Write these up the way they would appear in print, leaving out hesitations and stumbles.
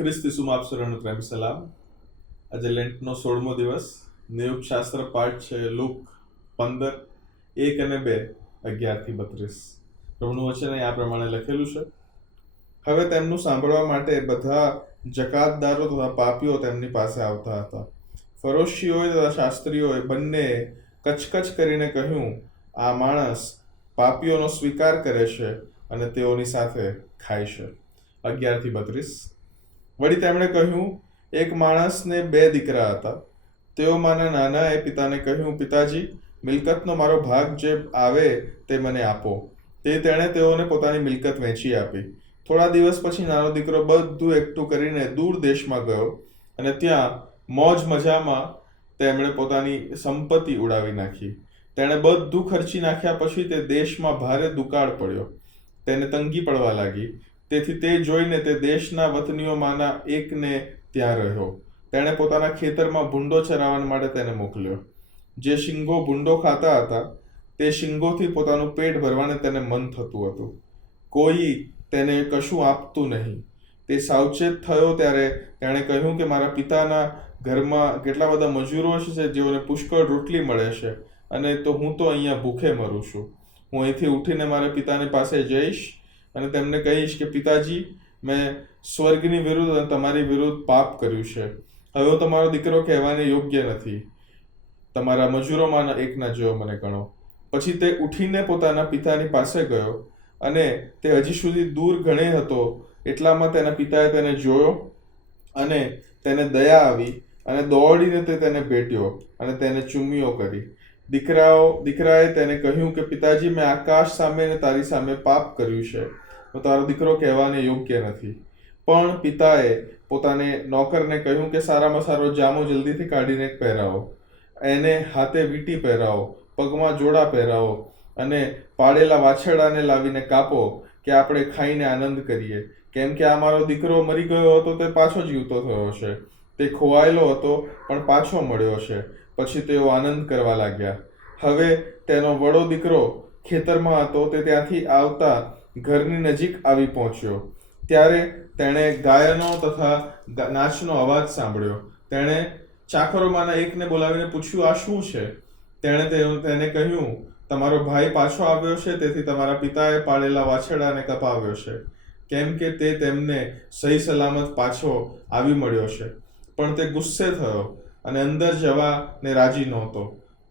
ખ્રિસ્ત ઈસુમાં આપ સર્વને પ્રેમ સલામ. આજે લેન્ટનો 16મો દિવસ. નિયુક્ત શાસ્ત્ર પાઠ છે લુક 15:1-2, 11-32. પ્રભુનું વચન આ પ્રમાણે લખેલું છે. હવે તેમનું સાંભળવા માટે બધા જકાતદારો તથા પાપીઓ તેમની પાસે આવતા હતા. ફરોશીઓએ તથા શાસ્ત્રીઓએ બંને કચકચ કરીને કહ્યું, આ માણસ પાપીઓનો સ્વીકાર કરે છે અને તેઓની સાથે ખાય છે. 11-32. વળી તેમણે કહ્યું, એક માણસને 2 દીકરા હતા. તેઓમાંના નાનાએ પિતાને કહ્યું, પિતાજી, મિલકતનો મારો ભાગ જે આવે તે મને આપો. તેણે તેઓને પોતાની મિલકત વેચી આપી. થોડા દિવસ પછી નાનો દીકરો બધું એકઠું કરીને દૂર દેશમાં ગયો અને ત્યાં મોજ મજામાં તેમણે પોતાની સંપત્તિ ઉડાવી નાખી. તેણે બધું ખર્ચી નાખ્યા પછી તે દેશમાં ભારે દુકાળ પડ્યો. તેને તંગી પડવા લાગી. તેથી તે જોઈને તે દેશના વતનીઓમાંના એકને ત્યાં રહ્યો. તેણે પોતાના ખેતરમાં ભૂંડો ચરાવવા માટે તેને મોકલ્યો. જે શીંગો ભૂંડો ખાતા હતા તે શીંગોથી પોતાનું પેટ ભરવાને તેને મન થતું હતું. કોઈ તેને કશું આપતું નહીં. તે સાવચેત થયો ત્યારે તેણે કહ્યું કે મારા પિતાના ઘરમાં કેટલા બધા મજૂરો છે જેઓને પુષ્કળ રોટલી મળે છે, અને હું તો અહીંયા ભૂખે મરું છું. હું અહીંથી ઉઠીને મારા પિતાની પાસે જઈશ અને તેમને કહીશ કે પિતાજી, મેં સ્વર્ગની વિરુદ્ધ અને તમારી વિરુદ્ધ પાપ કર્યું છે. હવે હું તમારો દીકરો કહેવાને યોગ્ય નથી. તમારા મજૂરોમાંના એકના જેવો મને ગણો. પછી તે ઉઠીને પોતાના પિતાની પાસે ગયો, અને તે હજી સુધી દૂર ઘણે હતો એટલામાં તેના પિતાએ તેને જોયો અને તેને દયા આવી અને દોડીને તેને ભેટ્યો અને તેને ચુમ્મીઓ કરી. દીકરાએ તેને કહ્યું કે પિતાજી, મેં આકાશ સામે અને તારી સામે પાપ કર્યું છે. હું તારો દીકરો કહેવાને યોગ્ય નથી. પણ પિતાએ પોતાને નોકરને કહ્યું કે સારામાં સારો જામો જલ્દીથી કાઢીને પહેરાવો, એને હાથે વીંટી પહેરાવો, પગમાં જોડા પહેરાવો અને પાળેલા વાછરડાને લાવીને કાપો કે આપણે ખાઈને આનંદ કરીએ. કેમ કે આ મારો દીકરો મરી ગયો હતો તે પાછો જીવતો થયો છે. તે ખોવાયેલો હતો પણ પાછો મળ્યો છે. પછી તેઓ આનંદ કરવા લાગ્યા. હવે તેનો વડો દીકરો ખેતરમાં હતો. તે ત્યાંથી આવતા ઘરની નજીક આવી પહોંચ્યો. ત્યારે તેણે ગાયનો તથા નાચનો અવાજ સાંભળ્યો. તેણે ચાકરોમાંના એકને બોલાવીને પૂછ્યું, આ શું છે? તેણે તેને કહ્યું, તમારો ભાઈ પાછો આવ્યો છે, તેથી તમારા પિતાએ પાળેલા વાછરડાને કપાવ્યો છે, કેમ કે તે તેમને સહી સલામત પાછો આવી મળ્યો છે. પણ તે ગુસ્સે થયો અને અંદર જવાને રાજી નહોતો.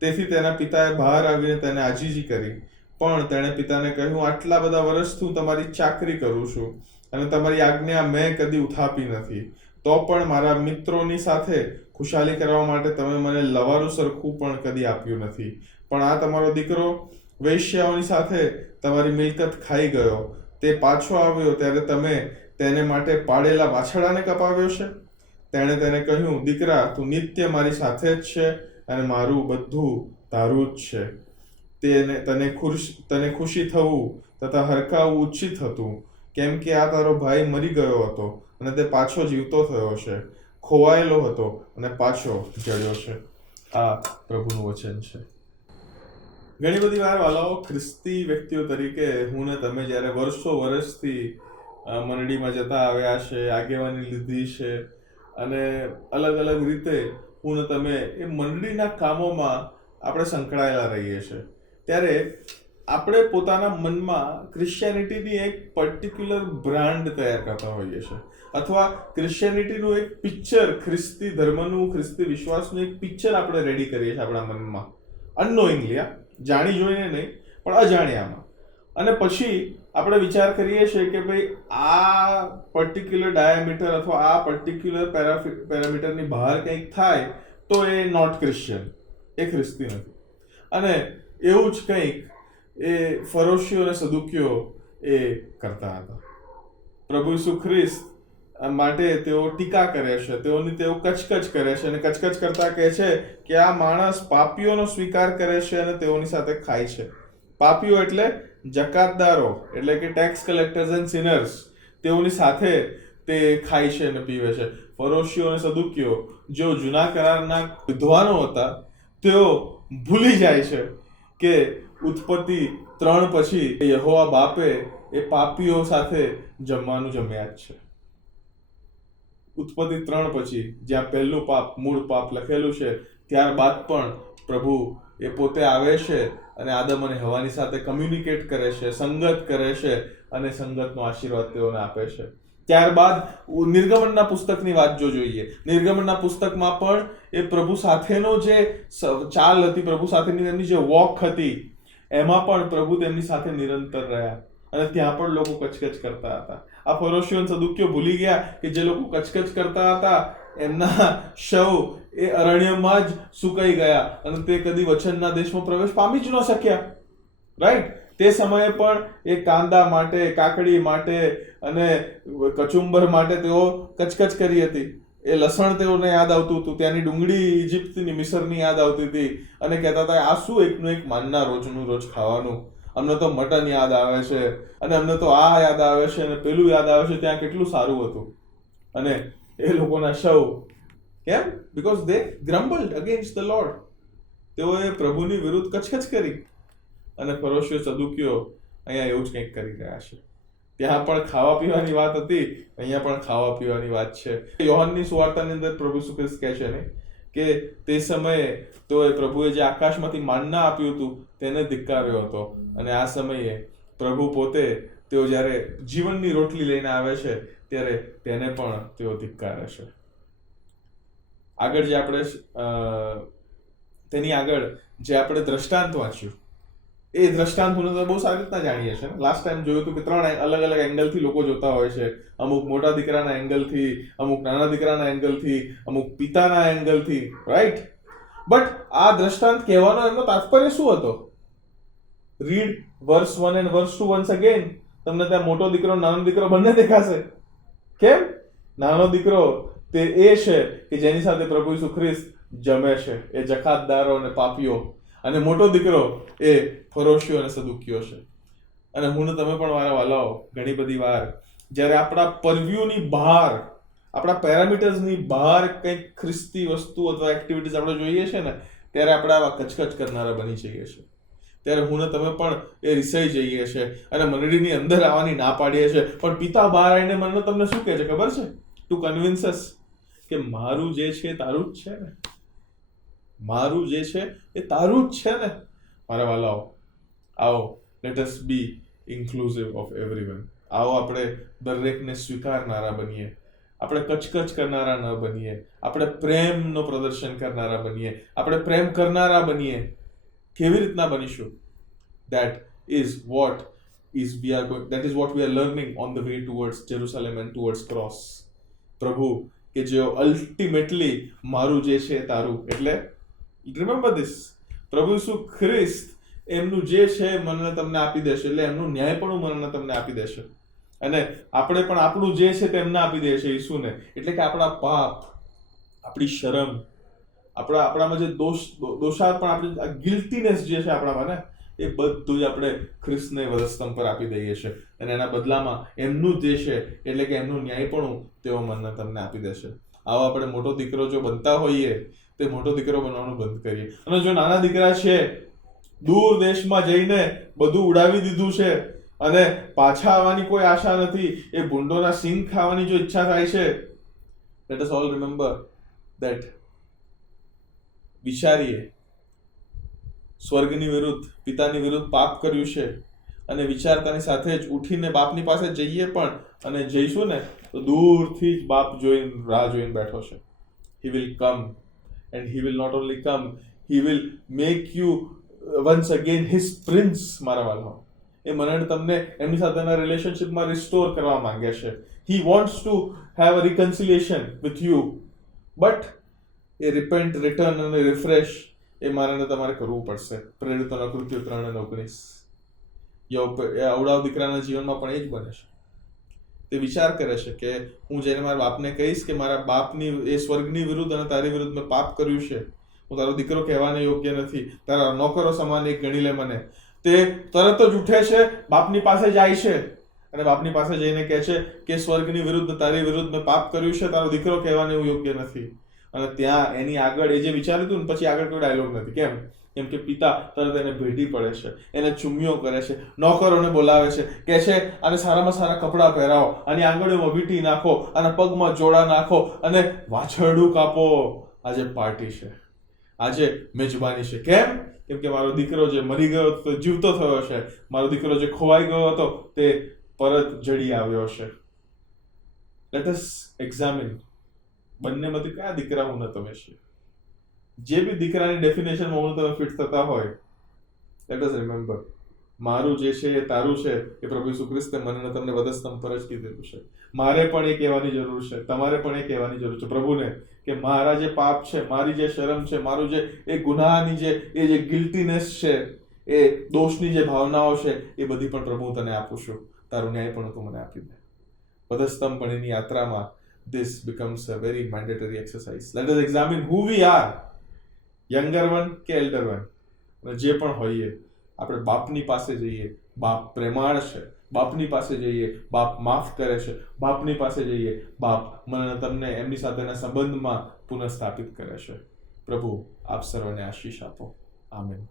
તેથી તેના પિતાએ બહાર આવીને તેને આજીજી કરી. પણ તેણે પિતાને કહ્યું, આટલા બધા વર્ષથી હું તમારી ચાકરી કરું છું અને તમારી આજ્ઞા મેં કદી ઉથાપી નથી. તો પણ મારા મિત્રોની સાથે ખુશાલી કરવા માટે તમે મને લવારું સરખું પણ કદી આપ્યું નથી. પણ આ તમારો દીકરો વૈશ્યાઓની સાથે તમારી મિલકત ખાઈ ગયો. તે પાછો આવ્યો ત્યારે તમે તેને માટે પાળેલા વાછરડાને કપાવ્યો છે. તેણે તેને કહ્યું, દીકરા, તું નિત્ય મારી સાથે જ છે અને મારું બધું તારું જ છે. તને ખુશી થવું તથા હરખાવું ઉચિત હતું, કેમ કે આ તારો ભાઈ મરી ગયો હતો અને તે પાછો જીવતો થયો છે. ખોવાયેલો હતો અને પાછો જડ્યો છે. આ પ્રભુનું વચન છે. ઘણી બધી વાર વાલાઓ, ખ્રિસ્તી વ્યક્તિઓ તરીકે હું ને તમે જ્યારે વર્ષોથી મંડળીમાં જતા આવ્યા છે, આગેવાની લીધી છે અને અલગ અલગ રીતે હું ને તમે એ મંડળીના કામોમાં આપણે સંકળાયેલા રહીએ છીએ, ત્યારે આપણે પોતાના મનમાં ક્રિશ્ચિયાનિટીની એક પર્ટિક્યુલર બ્રાન્ડ તૈયાર કરતા હોઈએ છીએ, અથવા ક્રિશ્ચિયાનિટીનું એક પિક્ચર, ખ્રિસ્તી ધર્મનું, ખ્રિસ્તી વિશ્વાસનું એક પિક્ચર આપણે રેડી કરીએ છીએ આપણા મનમાં, અનનોઈંગલી, જાણી જોઈને નહીં પણ અજાણ્યામાં. અને પછી આપણે વિચાર કરીએ છીએ કે ભાઈ આ પર્ટિક્યુલર ડાયામીટર અથવા આ પર્ટિક્યુલર પેરામીટરની બહાર કંઈક થાય તો એ નોટ ક્રિશ્ચિયન, એ ખ્રિસ્તી નથી. અને એવું જ કંઈક એ ફરોશીઓ અને સદુકીઓ એ કરતા હતા. પ્રભુ ઈસુ ખ્રિસ્ત માટે તેઓ ટીકા કરે છે, તેઓ કચકચ કરે છે અને કચકચ કરતા કહે છે કે આ માણસ પાપીઓનો સ્વીકાર કરે છે અને તેઓની સાથે ખાય છે. પાપીઓ એટલે જકાતદારો, એટલે કે ટેક્સ કલેક્ટર્સ એન્ડ સિનર્સ. તેઓની સાથે તે ખાય છે અને પીવે છે. ફરોશીઓ અને સદુકીઓ, જેઓ જૂના કરારના વિદ્વાનો હતા, તેઓ ભૂલી જાય છે કે ઉત્પત્તિ 3 પછી યહોવા બાપે એ પાપીઓ સાથે જમવાનું જમ્યા જ છે. ઉત્પત્તિ 3 પછી જ્યાં પહેલું પાપ, મૂળ પાપ લખેલું છે, ત્યારબાદ પણ પ્રભુ એ પોતે આવે છે અને આદમ અને હવાની સાથે કમ્યુનિકેટ કરે છે, સંગત કરે છે અને સંગતનો આશીર્વાદ તેઓને આપે છે. ત્યારબાદ નિર્ગમનના પુસ્તકની વાત જો જોઈએ, નિર્ગમનના પુસ્તકમાં પણ એ પ્રભુ સાથેનો જે ચાલ હતી, પ્રભુ સાથેની તેમની જે વોક હતી, એમાં પણ પ્રભુ તેમની સાથે નિરંતર રહ્યા અને ત્યાં પણ લોકો કચકચ કરતા હતા. આ ફરોશીઓ અને સદુકીઓ ભૂલી ગયા કે જે લોકો કચકચ કરતા હતા એમના શવ એ અરણ્યમાં જ સુકાઈ ગયા અને તે કદી વચનના દેશમાં પ્રવેશ પામી જ ન શક્યા. રાઈટ? તે સમયે પણ એ કાંદા માટે, કાકડી માટે અને કચુંબર માટે તેઓ કચકચ કરી હતી. એ લસણ તેઓને યાદ આવતું હતું, ત્યાંની ડુંગળી ઇજિપ્તની, મિસરની યાદ આવતી હતી અને કહેતા હતા આ શું એકનું એક માનના રોજનું રોજ ખાવાનું, અમને તો મટન યાદ આવે છે અને અમને તો આ યાદ આવે છે અને પેલું યાદ આવે છે, ત્યાં કેટલું સારું હતું. અને એ લોકોના શવ કેમ? Because they grumbled against the Lord. તેઓએ પ્રભુની વિરુદ્ધ કચકચ કરી. અને ફરોશીઓ, સદુકીઓ અહીંયા એવું જ કંઈક કરી રહ્યા છે. ત્યાં પણ ખાવા પીવાની વાત હતી, અહીંયા પણ ખાવા પીવાની વાત છે. યોહાનની સુવાર્તાની અંદર પ્રભુ ઈસુ ખ્રિસ્ત કહે છે ને કે તે સમયે તો પ્રભુએ જે આકાશમાંથી માનના આપ્યું હતું તેને ધિક્કાર્યો હતો અને આ સમયે પ્રભુ પોતે તેઓ જ્યારે જીવનની રોટલી લઈને આવે છે ત્યારે તેને પણ તેઓ ધિક્કારે છે. આગળ જે આપણે તેની આગળ જે આપણે દ્રષ્ટાંત વાંચ્યું, એ દ્રષ્ટાંત હું તો બહુ સારી રીતના જાણીએ છીએ. લાસ્ટ ટાઈમ જોયું હતું કે 3 અલગ અલગ એંગલથી લોકો જોતા હોય છે. અમુક મોટા દીકરાના એંગલથી, અમુક નાના દીકરાના એંગલથી, અમુક પિતાના એંગલથી. રાઈટ? બટ આ દ્રષ્ટાંત કહેવાનો એમનો તાત્પર્ય શું હતો? Read verse 1 and verse 2 once again. તમને ત્યાં મોટો દીકરો, નાનો દીકરો બંને દેખાશે. કેમ? નાનો દીકરો તે એ છે કે જેની સાથે પ્રભુ ઈસુ ખ્રિસ્ત જમે છે, એ જકાતદારો અને પાપીઓ. અને મોટો દીકરો એ ફરોશીઓ અને સદુકીઓ છે. અને હું ને તમે પણ મારા વાલાઓ ઘણી બધી વાર જ્યારે આપણા પરવ્યુની બહાર, આપણા પેરામીટર્સની બહાર કંઈક ખ્રિસ્તી વસ્તુ અથવા એક્ટિવિટીઝ આપણે જોઈએ છે ને, ત્યારે આપણે આવા કચકચ કરનારા બની જઈએ છીએ. ત્યારે હું ને તમે પણ એ રિસાઈ જઈએ છીએ અને મંડળીની અંદર આવવાની ના પાડીએ છીએ. પણ પિતા બહાર આવીને મને તમને શું કહે છે ખબર છે? ટુ કન્વિન્સ અસ કે મારું જે છે તારું જ છે ને, મારું જે છે એ તારું જ છે ને. મારા વાલાઓ, આવો let us be inclusive of everyone. આવો આપણે દરેકને સ્વીકારનારા બનીએ, આપણે કચકચ કરનારા ન બનીએ, આપણે પ્રેમનો પ્રદર્શન કરનારા બનીએ, આપણે પ્રેમ કરનારા બનીએ. કેવી રીતના બનીશું? that is what we are learning on the way towards Jerusalem and towards cross. પ્રભુ કે જેઓ અલ્ટિમેટલી મારું જે છે તારું, એટલે રિમેમ્બર ધીસ, પ્રભુ ઈસુ ખ્રિસ્ત એમનું જે છે મને તમને આપી દેશે, એટલે એમનું ન્યાયપણું મને તમને આપી દેશે. અને આપણે પણ આપણું જે છે તેમને આપી દે છે ઈસુને. એટલે કે આપણા પાપ, આપણી શરમ, આપણામાં જે દોષાર પણ આપણી ગિલ્ટીનેસ જે છે આપણામાં ને, એ બધું જ આપણે ખ્રિસ્તને વધસ્તંભ પર આપી દઈએ છીએ. અને એના બદલામાં એમનું જે છે એટલે કે એમનું ન્યાયપણું તેઓ મને તમને આપી દેશે. આવો આપણે મોટો દીકરો જો બનતા હોઈએ તે મોટો દીકરો બનવાનું બંધ કરીએ. અને જો નાના દીકરા છે, દૂર દેશમાં જઈને બધું ઉડાવી દીધું છે અને પાછા આવવાની કોઈ આશા નથી, એ ભૂંડોના સિંગ ખાવાની જો ઈચ્છા થાય છે, let us all remember that વિચારીએ સ્વર્ગની વિરુદ્ધ, પિતાની વિરુદ્ધ પાપ કર્યું છે અને વિચારતાની સાથે જ ઉઠીને બાપની પાસે જઈએ પણ, અને જઈશું ને તો દૂરથી જ બાપ જોઈને રાહ જોઈને બેઠો છે. He will come and he will not only come, he will make you once again his prince. મારા વાલા, એ મને તમને એમની સાથેના રિલેશનશિપમાં રિસ્ટોર કરવા માંગે છે. He wants to have a reconciliation with you, but A રિપેન્ટ, return અને રિફ્રેશ એ મારે તમારે કરવું પડશે. પ્રેરિતોના કૃત્યો 3:19. અવડાવ દીકરાના જીવનમાં પણ એ જ બને છે. તે વિચાર કરે છે કે હું જઈને મારા બાપને કહીશ કે મારા બાપની, એ સ્વર્ગની વિરુદ્ધ અને તારી વિરુદ્ધ મેં પાપ કર્યું છે, હું તારો દીકરો કહેવાને યોગ્ય નથી, તારા નોકરો સમાન એક ગણી લે મને. તે તરત જ ઉઠે છે, બાપની પાસે જાય છે અને બાપની પાસે જઈને કહે છે કે સ્વર્ગની વિરુદ્ધ, તારી વિરુદ્ધ મેં પાપ કર્યું છે, તારો દીકરો કહેવાને એવું યોગ્ય નથી. અને ત્યાં એની આગળ એ જે વિચાર્યું હતું ને, પછી આગળ કોઈ ડાયલોગ નથી. કેમ? કેમ કે પિતા તરત એને ભેટી પડે છે, એને ચુમ્મીઓ કરે છે, નોકરોને બોલાવે છે, કહે છે આને સારામાં સારા કપડાં પહેરાવો, આની આંગળીઓમાં વીંટી નાખો, આના પગમાં જોડા નાખો અને વાછરડું કાપો. આજે પાર્ટી છે, આજે મેજબાની છે. કેમ કે મારો દીકરો જે મરી ગયો હતો જીવતો થયો છે, મારો દીકરો જે ખોવાઈ ગયો હતો તે પરત જડી આવ્યો છે. લેટ અસ એક્ઝામિન બંનેમાંથી કયા દીકરા હું ને તમે છીએ. જે બી દીકરાની ડેફિનેશનમાં હું તમે ફિટ થતા હોય, લેટ અસ રિમેમ્બર મારું જે છે એ તારું છે એ પ્રભુ ઈસુ ખ્રિસ્તે મને તમને વધસ્તંભ પર જ કીધેલું છે. મારે પણ એ કહેવાની જરૂર છે, તમારે પણ એ કહેવાની જરૂર છે પ્રભુને કે મારા જે પાપ છે, મારી જે શરમ છે, મારું જે એ ગુનાહની જે ગિલ્ટીનેસ છે, એ દોષની જે ભાવનાઓ છે, એ બધી પણ પ્રભુ તને આપું છું. તારું ન્યાય પણ તું મને આપી દે. વધસ્તંભ પણની યાત્રામાં this becomes a very mandatory exercise. Let us examine who we are, younger one કે elder one. અને જે પણ હોઈએ આપણે બાપની પાસે જઈએ, બાપ પ્રેમાળ છે. બાપની પાસે જઈએ, બાપ માફ કરે છે. બાપની પાસે જઈએ, બાપ મને તમને એમની સાથેના સંબંધમાં પુનઃસ્થાપિત કરે છે. પ્રભુ આપ સર્વને આશીષ આપો. આમેન.